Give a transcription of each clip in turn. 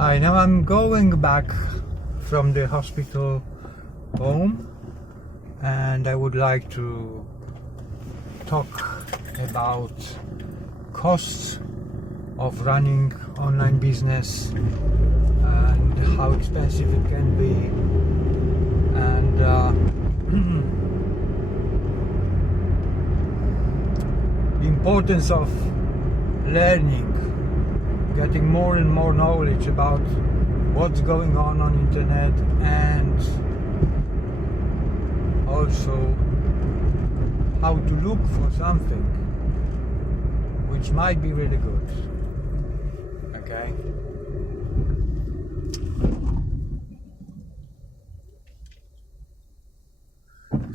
Now I'm going back from the hospital home, and I would like to talk about costs of running online business and how expensive it can be, and the importance of learning, getting more and more knowledge about what's going on internet, and also how to look for something which might be really good. Okay.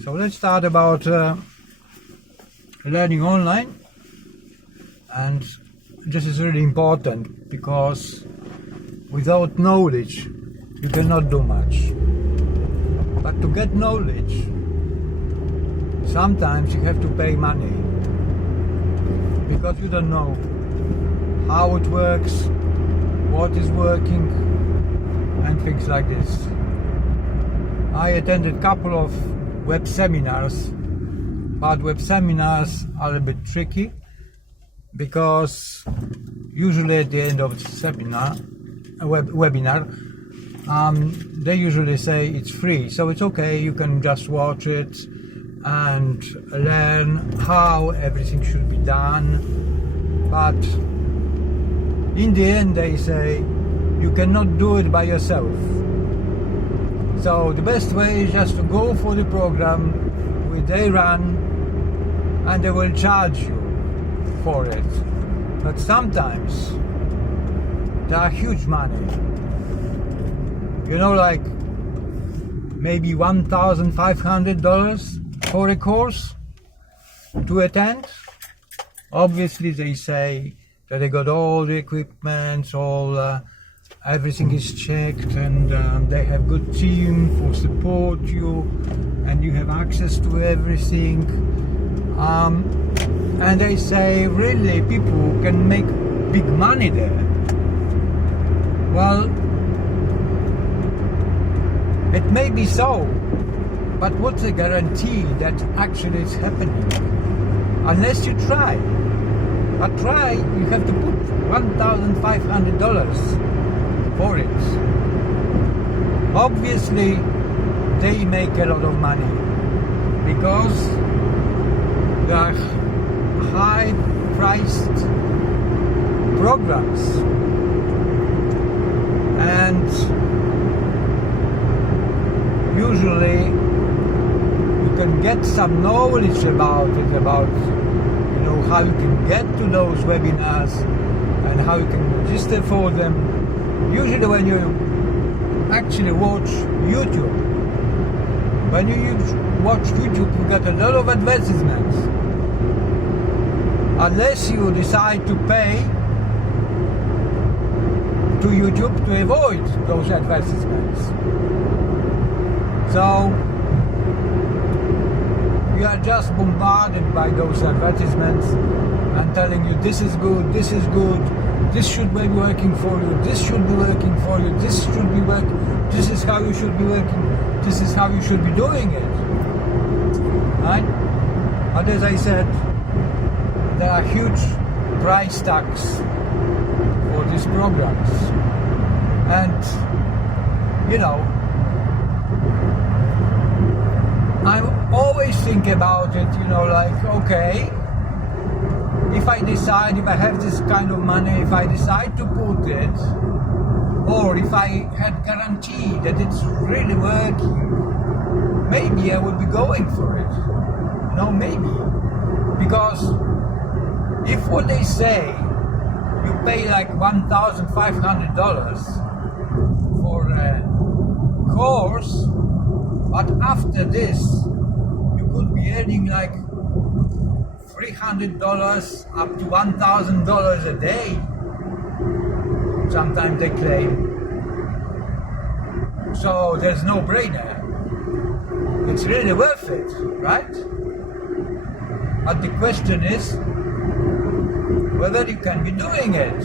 So let's start about learning online, and this is really important because without knowledge you cannot do much. But to get knowledge, sometimes you have to pay money because you don't know how it works, what is working, and things like this. I attended a couple of web seminars, but web seminars are a bit tricky because usually at the end of the seminar, webinar, they usually say it's free, so it's okay, you can just watch it and learn how everything should be done. But in the end they say you cannot do it by yourself. So the best way is just to go for the program which they run, and they will charge you for it. But sometimes there are huge money. You know, like maybe $1,500 for a course to attend. Obviously they say that they got all the equipment, everything is checked, and they have good team for support you, and you have access to everything. And they say really people can make big money there. Well, it may be so, but what's the guarantee that actually it's happening? Unless you try. But try, you have to put $1,500 for it. Obviously, they make a lot of money because they are high-priced programs, and usually you can get some knowledge about it, about how you can get to those webinars and how you can register for them. Usually when you actually watch YouTube, when you watch YouTube, you get a lot of advertisements. Unless you decide to pay to YouTube to avoid those advertisements. So you are just bombarded by those advertisements and telling you this is good, this should be working for you, this should be working for you, this should be working, this is how you should be working, this is how you should be doing it. Right? But as I said, there are huge price tags for these programs. And I always think about it, like, okay, if I have this kind of money, if I decide to put it, or if I had guarantee that it's really working, maybe I would be going for it. Maybe. Because if what they say, you pay like $1,500 for a course, but after this, you could be earning like $300 up to $1,000 a day. Sometimes they claim. So there's no brainer. It's really worth it, right? But the question is whether you can be doing it.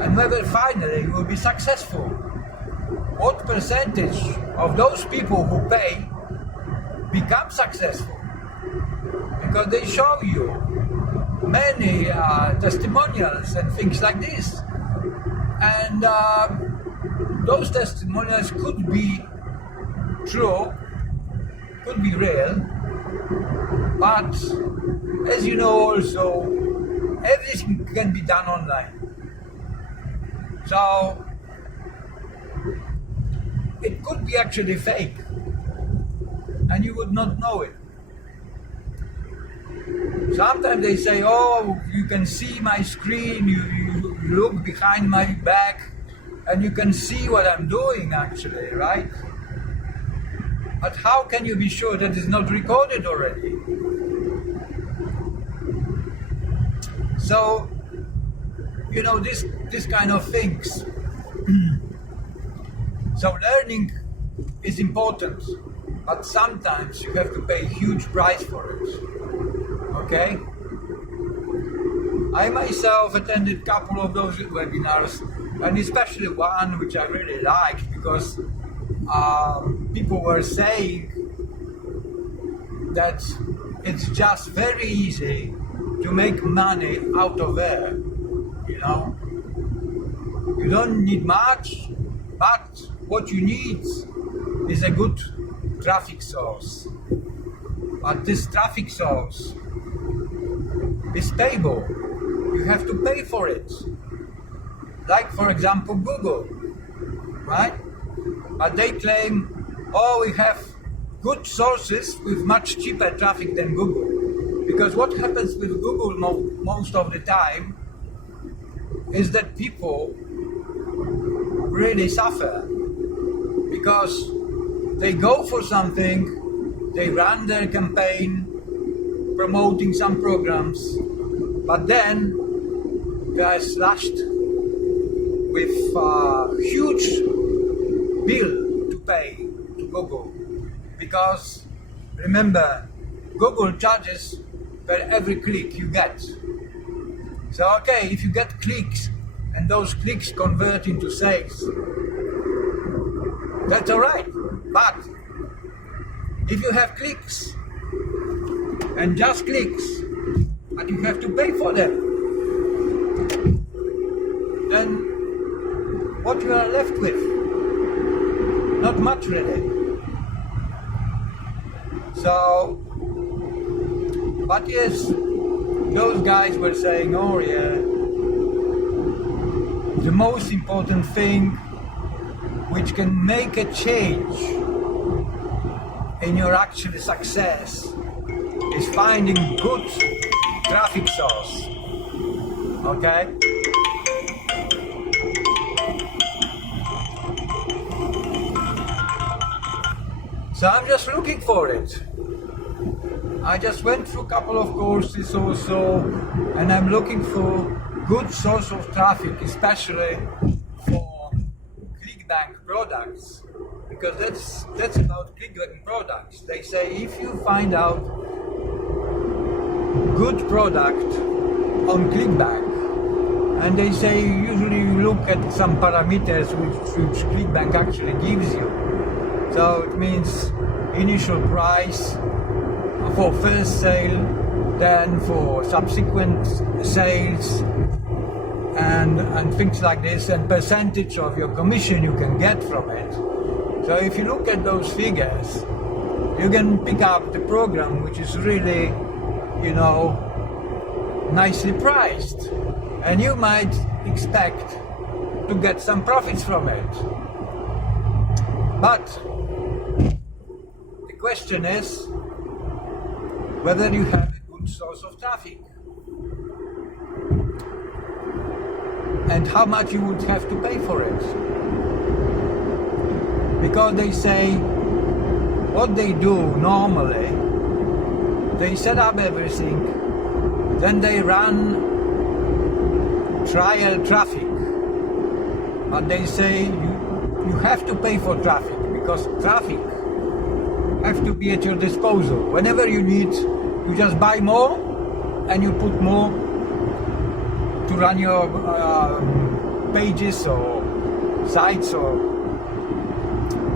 and whether finally you will be successful. What percentage of those people who pay become successful? Because they show you many testimonials and things like this. And those testimonials could be true, could be real, but as you know also, everything can be done online. So it could be actually fake, and you would not know it. Sometimes they say, oh, you can see my screen, you look behind my back, and you can see what I'm doing actually, right? But how can you be sure that it's not recorded already? So, you know, this kind of things. So learning is important, but sometimes you have to pay a huge price for it. Okay? I myself attended a couple of those webinars, and especially one which I really liked because people were saying that it's just very easy to make money out of there, you know. You don't need much, but what you need is a good traffic source. But this traffic source is stable. You have to pay for it. Like, for example, Google, right? But they claim, oh, we have good sources with much cheaper traffic than Google. Because what happens with Google most of the time is that people really suffer. Because they go for something, they run their campaign, promoting some programs, but then they are slashed with a huge bill to pay to Google. Because remember, Google charges per every click you get. So okay, if you get clicks and those clicks convert into sales, that's alright. But if you have clicks and just clicks, but you have to pay for them, then what you are left with? Not much really. So, but yes, those guys were saying, oh yeah, the most important thing which can make a change in your actual success is finding good traffic source. Okay? So I'm just looking for it. I just went through a couple of courses also, and I'm looking for good source of traffic, especially for clickbank products, because that's about clickbank products. They say if you find out good product on clickbank, and they say usually you look at some parameters which clickbank actually gives you. So it means initial price for first sale, then for subsequent sales, and things like this, and percentage of your commission you can get from it. So if you look at those figures, you can pick up the program which is really, you know, nicely priced, and you might expect to get some profits from it. But the question is whether you have a good source of traffic and how much you would have to pay for it. Because they say what they do normally, they set up everything, then they run trial traffic, but they say you have to pay for traffic, because traffic have to be at your disposal. Whenever you need, you just buy more and you put more to run your pages or sites or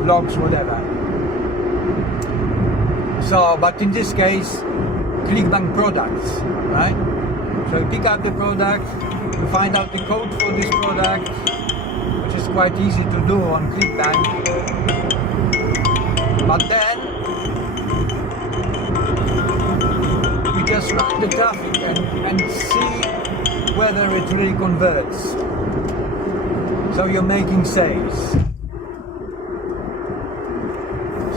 blogs, whatever. So, but in this case, clickbank products, right? So you pick up the product, you find out the code for this product, which is quite easy to do on clickbank. But then you just run the traffic and see whether it really converts. So you're making sales.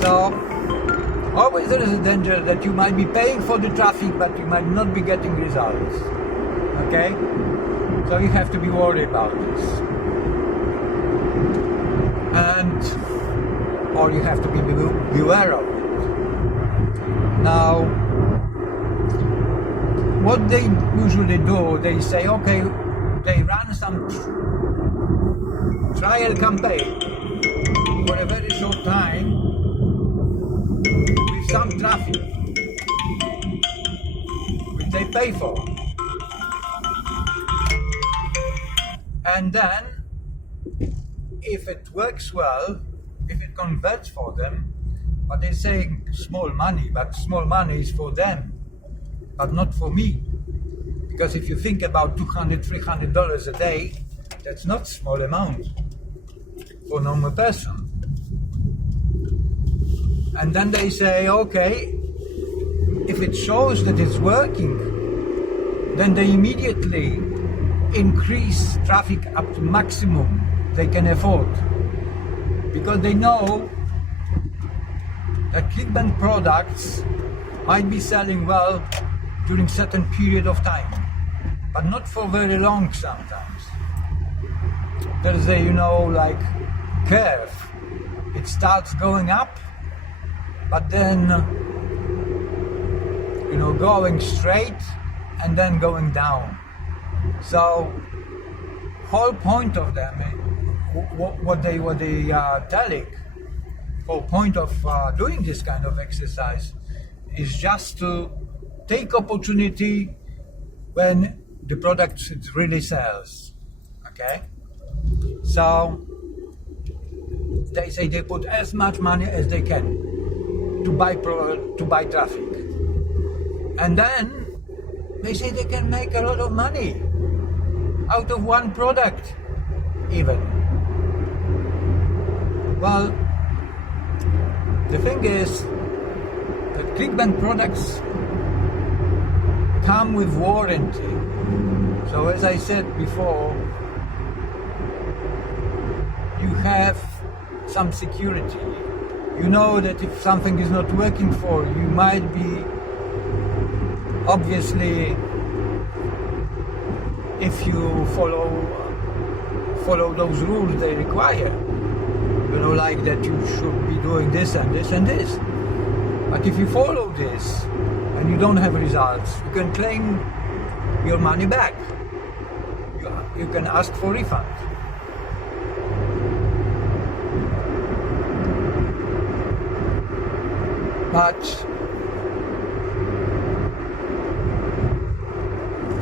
So always there is a danger that you might be paying for the traffic, but you might not be getting results. Okay? So you have to be worried about this. Or you have to be aware of it. Now, what they usually do, they say, okay, they run some trial campaign for a very short time with some traffic, which they pay for. And then, if it works well, if it converts for them, but they're saying small money, but small money is for them, but not for me. Because if you think about $200, $300 a day, that's not small amount for a normal person. And then they say, okay, if it shows that it's working, then they immediately increase traffic up to maximum they can afford. Because they know that clickbank products might be selling well during certain period of time, but not for very long sometimes. There's a, like curve. It starts going up, but then, going straight and then going down. So, whole point of them, what they are telling, whole point of doing this kind of exercise is just to take opportunity when the product really sells. Okay, so they say they put as much money as they can to buy traffic, and then they say they can make a lot of money out of one product even. Well, the thing is that clickbank products come with warranty. So as I said before, you have some security. You know that if something is not working for you, you might be, obviously, if you follow those rules they require, like that you should be doing this and this and this. But if you follow this and you don't have results, you can claim your money back. You can ask for refund. But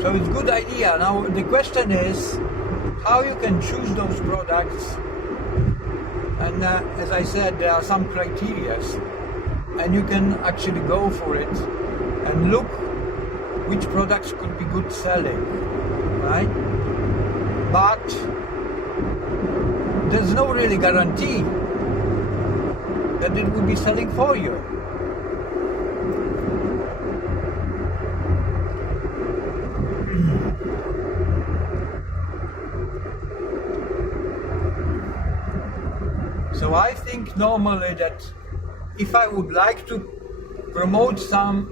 so it's a good idea. Now the question is how you can choose those products. And as I said, there are some criteria, and you can actually go for it and look which products could be good selling, right? But there's no really guarantee that it will be selling for you. So I think normally that if I would like to promote some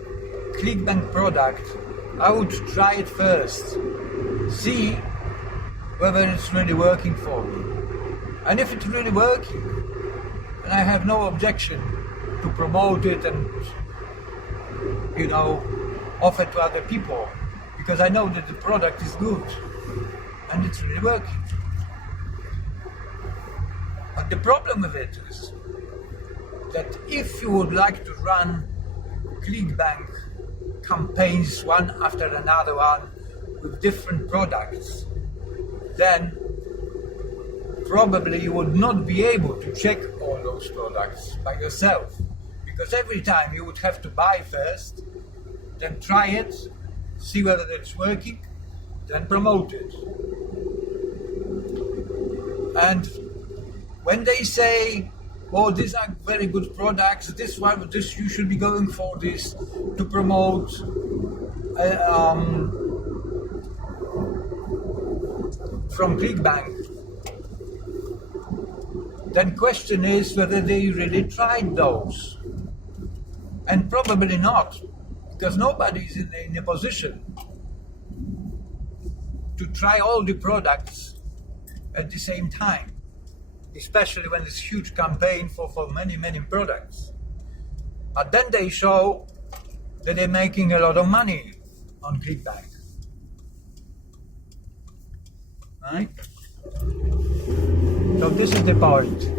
clickbank product, I would try it first, see whether it's really working for me. And if it's really working, then I have no objection to promote it and, offer to other people, because I know that the product is good and it's really working. But the problem with it is that if you would like to run clickbank campaigns one after another one with different products, then probably you would not be able to check all those products by yourself, because every time you would have to buy first, then try it, see whether it's working, then promote it. And when they say, oh, these are very good products, this you should be going for this to promote from clickbank, then question is whether they really tried those. And probably not, because nobody is in a position to try all the products at the same time, especially when it's huge campaign for many products. But then they show that they're making a lot of money on clickbank. Right? So this is the point.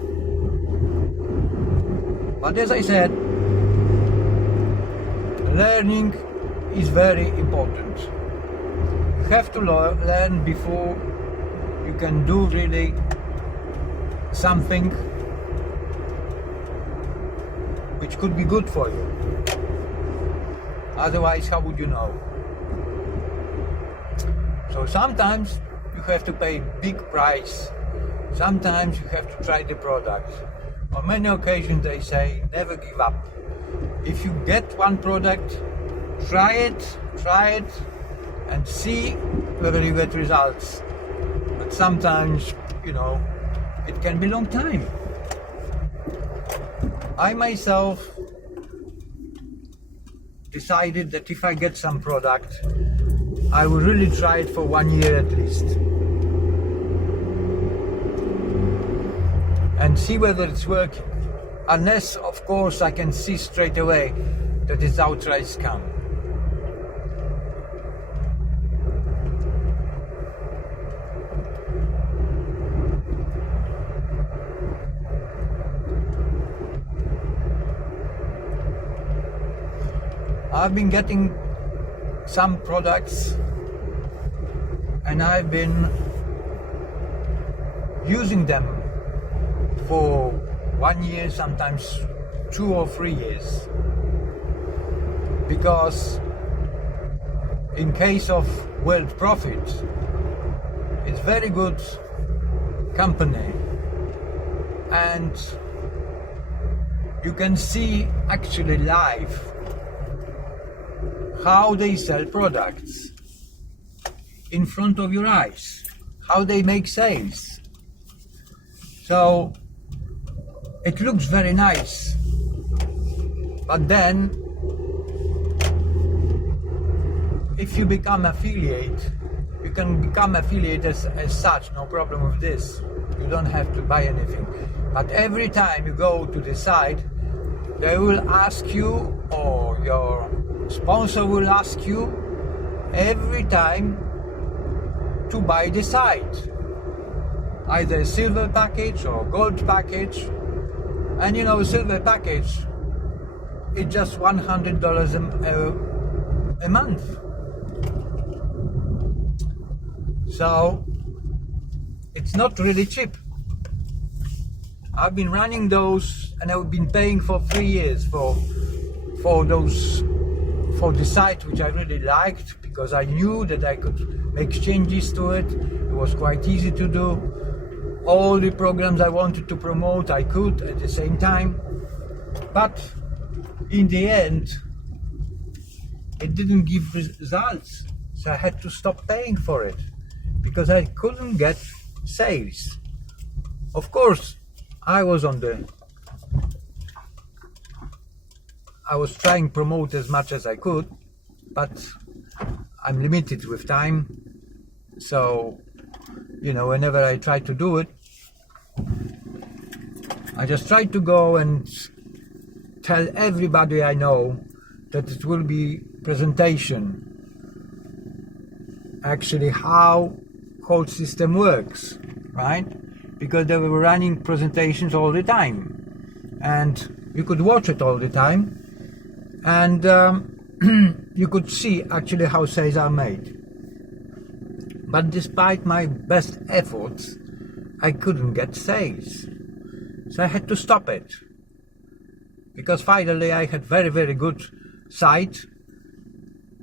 But as I said, learning is very important. You have to learn before you can do really something which could be good for you. Otherwise, how would you know? So sometimes you have to pay big price. Sometimes you have to try the product. On many occasions they say, never give up. If you get one product, try it, and see whether you get results. But sometimes, it can be long time. I myself decided that if I get some product, I will really try it for 1 year at least. And see whether it's working. Unless, of course, I can see straight away that it's outright scam. I've been getting some products and I've been using them for 1 year, sometimes 2 or 3 years, because in case of world profit, it's very good company, and you can see actually live how they sell products in front of your eyes, how they make sales. So it looks very nice, but then if you become affiliate, you can become affiliate as such, no problem with this. You don't have to buy anything. But every time you go to the site, they will ask you, or your sponsor will ask you every time to buy the site, either a silver package or gold package. And a silver package is just $100 a month. So it's not really cheap. I've been running those, and I've been paying for 3 years for the site, which I really liked, because I knew that I could make changes to it. It was quite easy to do. All the programs I wanted to promote, I could at the same time. But in the end, it didn't give results. So I had to stop paying for it because I couldn't get sales. Of course, I was trying to promote as much as I could, but I'm limited with time. So, whenever I try to do it, I just try to go and tell everybody I know that it will be presentation, actually how whole system works, right? Because they were running presentations all the time, and you could watch it all the time, and you could see actually how sales are made. But despite my best efforts, I couldn't get sales. So I had to stop it. Because finally I had very good site.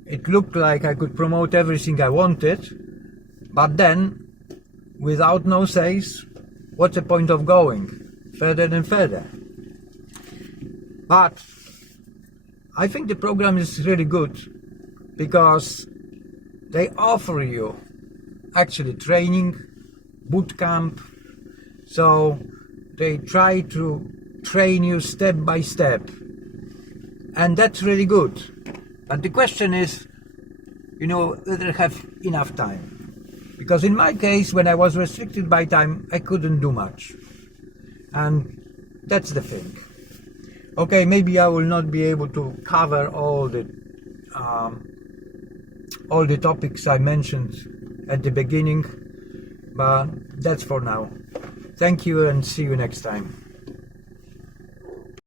It looked like I could promote everything I wanted, but then without no sales, what's the point of going further and further? But I think the program is really good because they offer you actually training, boot camp, so they try to train you step by step, and that's really good. But the question is, whether I have enough time, because in my case, when I was restricted by time, I couldn't do much, and that's the thing. Okay, maybe I will not be able to cover all the topics I mentioned at the beginning, but that's for now. Thank you and see you next time.